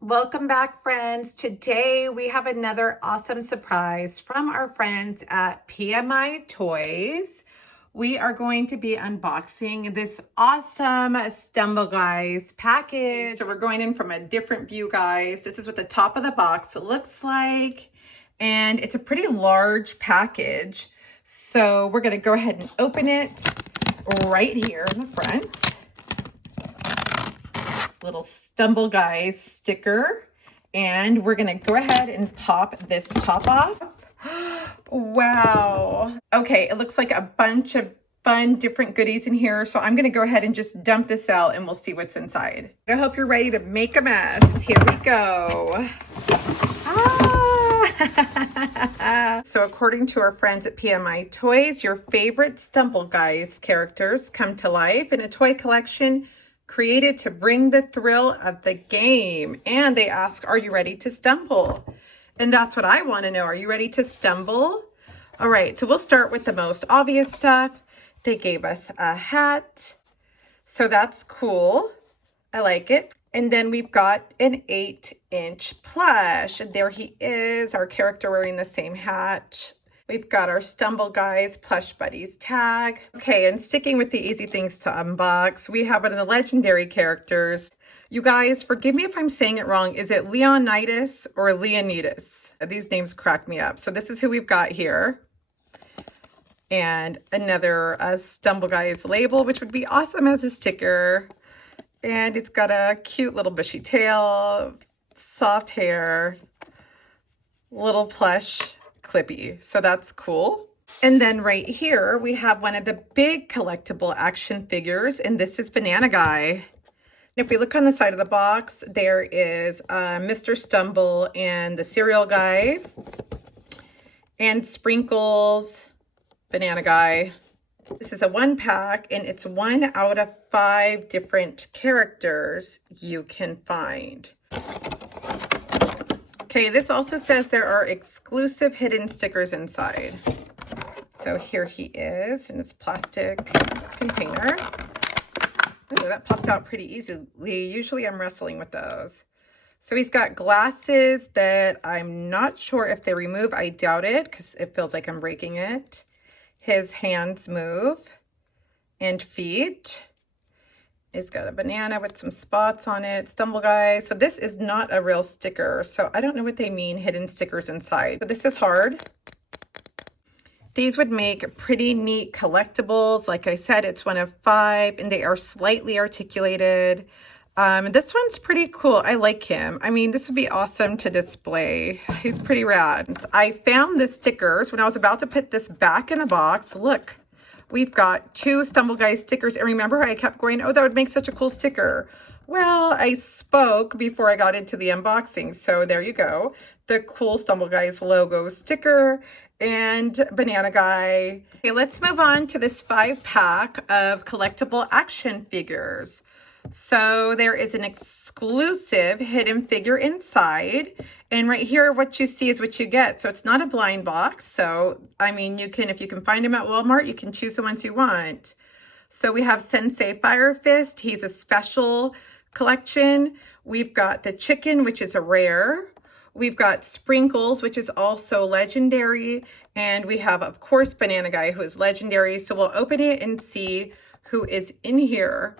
Welcome back, friends. Today we have another awesome surprise from our friends at PMI Toys. We are going to be unboxing this awesome Stumble Guys package. So we're going in from a different view, guys. This is what the top of the box looks like, and it's a pretty large package. So we're going to go ahead and open it right here in the front. Little Stumble Guys sticker, and we're gonna go ahead and pop this top off. Wow. Okay, it looks like a bunch of fun different goodies in here, so I'm gonna go ahead and just dump this out and we'll see what's inside. I hope you're ready to make a mess. Here we go. So according to our friends at PMI Toys, your favorite Stumble Guys characters come to life in a toy collection created to bring the thrill of the game. And they ask, are you ready to stumble? And that's what I want to know. Are you ready to stumble? All right, so we'll start with the most obvious stuff. They gave us a hat. So that's cool. I like it. And then we've got an 8-inch plush. And there he is, our character wearing the same hat. We've got our Stumble Guys Plush Buddies tag. Okay, and sticking with the easy things to unbox, we have one of the legendary characters. You guys, forgive me if I'm saying it wrong. Is it Leonidas or Leonidas? These names crack me up. So this is who we've got here. And another Stumble Guys label, which would be awesome as a sticker. And it's got a cute little bushy tail, soft hair, little plush clippy. So that's cool. And then right here, we have one of the big collectible action figures, and this is Banana Guy. And if we look on the side of the box, there is Mr. Stumble and the cereal guy, and Sprinkles, Banana Guy. This is a 1-pack, and it's 1 out of 5 different characters you can find. Okay, this also says there are exclusive hidden stickers inside. So here he is in his plastic container. Ooh, that popped out pretty easily. Usually I'm wrestling with those. So he's got glasses that I'm not sure if they remove. I doubt it because it feels like I'm breaking it. His hands move and feet. It's got a banana with some spots on it. Stumble Guys. So this is not a real sticker. So I don't know what they mean, hidden stickers inside. But this is hard. These would make pretty neat collectibles. Like I said, it's 1 of 5 and they are slightly articulated. This one's pretty cool. I like him. I mean, this would be awesome to display. He's pretty rad. I found the stickers when I was about to put this back in the box. Look. We've got 2 Stumble Guys stickers. And remember, I kept going, oh, that would make such a cool sticker. Well, I spoke before I got into the unboxing. So there you go. The cool Stumble Guys logo sticker and Banana Guy. Okay, let's move on to this 5-pack of collectible action figures. So there is an exclusive hidden figure inside. And right here, what you see is what you get. So it's not a blind box. So, I mean, you can, if you can find them at Walmart, you can choose the ones you want. So we have Sensei Fire Fist. He's a special collection. We've got the chicken, which is a rare. We've got Sprinkles, which is also legendary. And we have, of course, Banana Guy, who is legendary. So we'll open it and see who is in here.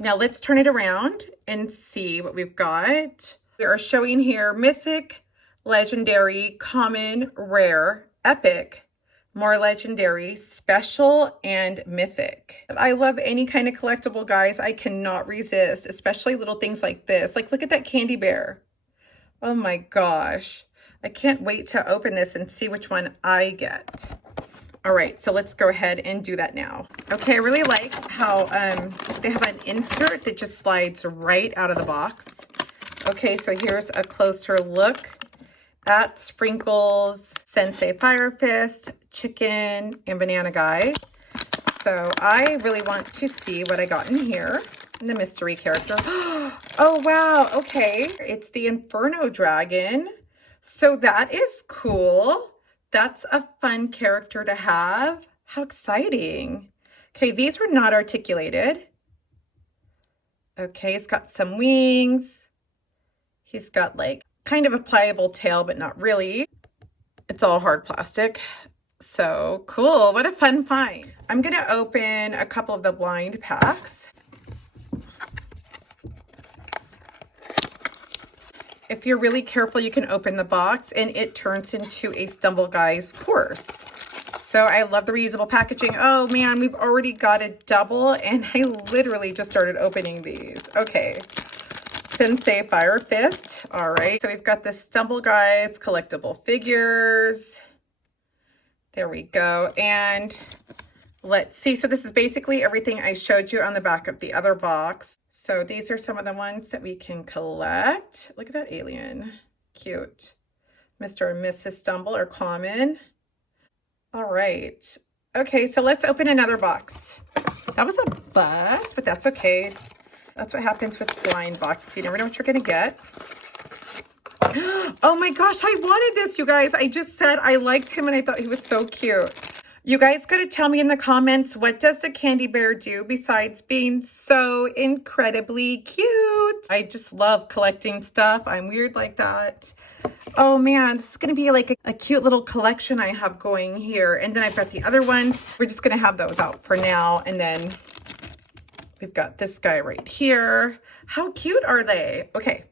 Now let's turn it around and see what we've got. We are showing here mythic, legendary, common, rare, epic, more legendary, special, and mythic. I love any kind of collectible, guys. I cannot resist, especially little things like this. Like, look at that candy bear. Oh my gosh. I can't wait to open this and see which one I get. All right, so let's go ahead and do that now. Okay, I really like how they have an insert that just slides right out of the box. Okay, so here's a closer look at Sprinkles, Sensei Fire Fist, Chicken, and Banana Guy. So I really want to see what I got in here. The mystery character. Oh, wow. Okay. It's the Inferno Dragon. So that is cool. That's a fun character to have. How exciting. Okay, these were not articulated. Okay, it's got some wings. He's got like kind of a pliable tail, but not really. It's all hard plastic. So cool. What a fun find. I'm going to open a couple of the blind packs. If you're really careful, you can open the box and it turns into a Stumble Guys course. So I love the reusable packaging. Oh man, we've already got a double and I literally just started opening these. Okay. Sensei Fire Fist. All right. So we've got the Stumble Guys collectible figures. There we go. And let's see. So this is basically everything I showed you on the back of the other box. So these are some of the ones that we can collect. Look at that alien. Cute. Mr. and Mrs. Stumble are common. All right. Okay, so let's open another box. That was a bust, but that's okay. That's what happens with blind boxes. You never know what you're going to get. Oh my gosh, I wanted this, you guys. I just said I liked him and I thought he was so cute. You guys got to tell me in the comments, what does the candy bear do besides being so incredibly cute? I just love collecting stuff. I'm weird like that. Oh man, this is going to be like a cute little collection I have going here. And then I've got the other ones. We're just going to have those out for now. And then we've got this guy right here. How cute are they? Okay,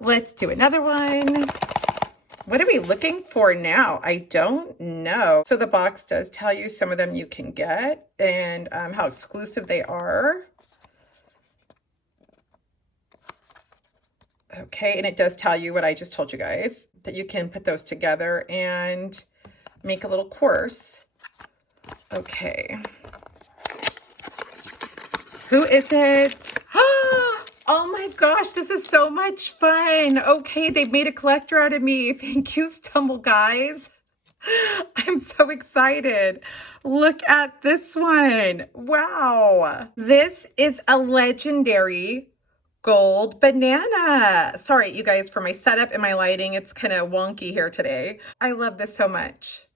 let's do another one. What are we looking for now? I don't know. So the box does tell you some of them you can get and how exclusive they are. Okay, and it does tell you what I just told you guys, that you can put those together and make a little course. Okay. Who is it? Oh my gosh, this is so much fun. Okay, they've made a collector out of me. Thank you, Stumble Guys. I'm so excited. Look at this one. Wow. This is a legendary gold banana. Sorry, you guys, for my setup and my lighting. It's kind of wonky here today. I love this so much.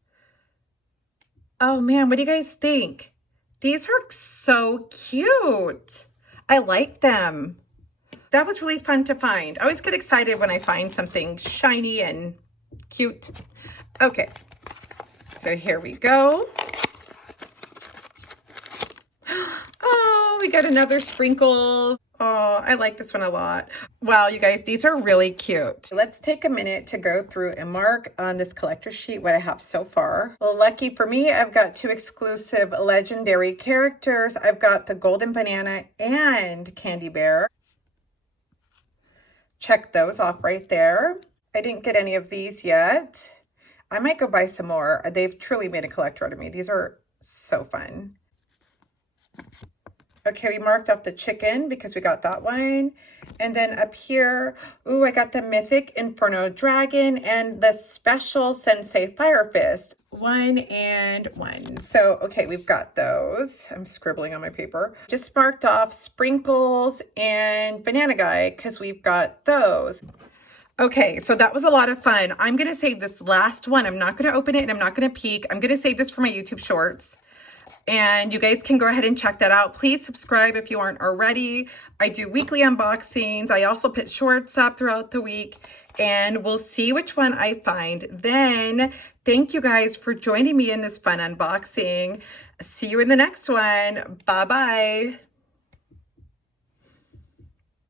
Oh man, what do you guys think? These are so cute. I like them. That was really fun to find. I always get excited when I find something shiny and cute. Okay, so here we go. Oh, we got another sprinkles. Oh, I like this one a lot. Wow, you guys, these are really cute. Let's take a minute to go through and mark on this collector sheet what I have so far. Well, lucky for me, I've got two exclusive legendary characters. I've got the golden banana and candy bear. Check those off right there. I didn't get any of these yet. I might go buy some more. They've truly made a collector out of me. These are so fun. Okay, we marked off the chicken because we got that one. And then up here, ooh, I got the Mythic Inferno Dragon and the special Sensei Fire Fist. 1 and 1. So, okay, we've got those. I'm scribbling on my paper. Just marked off Sprinkles and Banana Guy because we've got those. Okay, so that was a lot of fun. I'm going to save this last one. I'm not going to open it and I'm not going to peek. I'm going to save this for my YouTube shorts. And you guys can go ahead and check that out. Please subscribe if you aren't already. I do weekly unboxings. I also put shorts up throughout the week. And we'll see which one I find then. Thank you guys for joining me in this fun unboxing. See you in the next one. Bye-bye.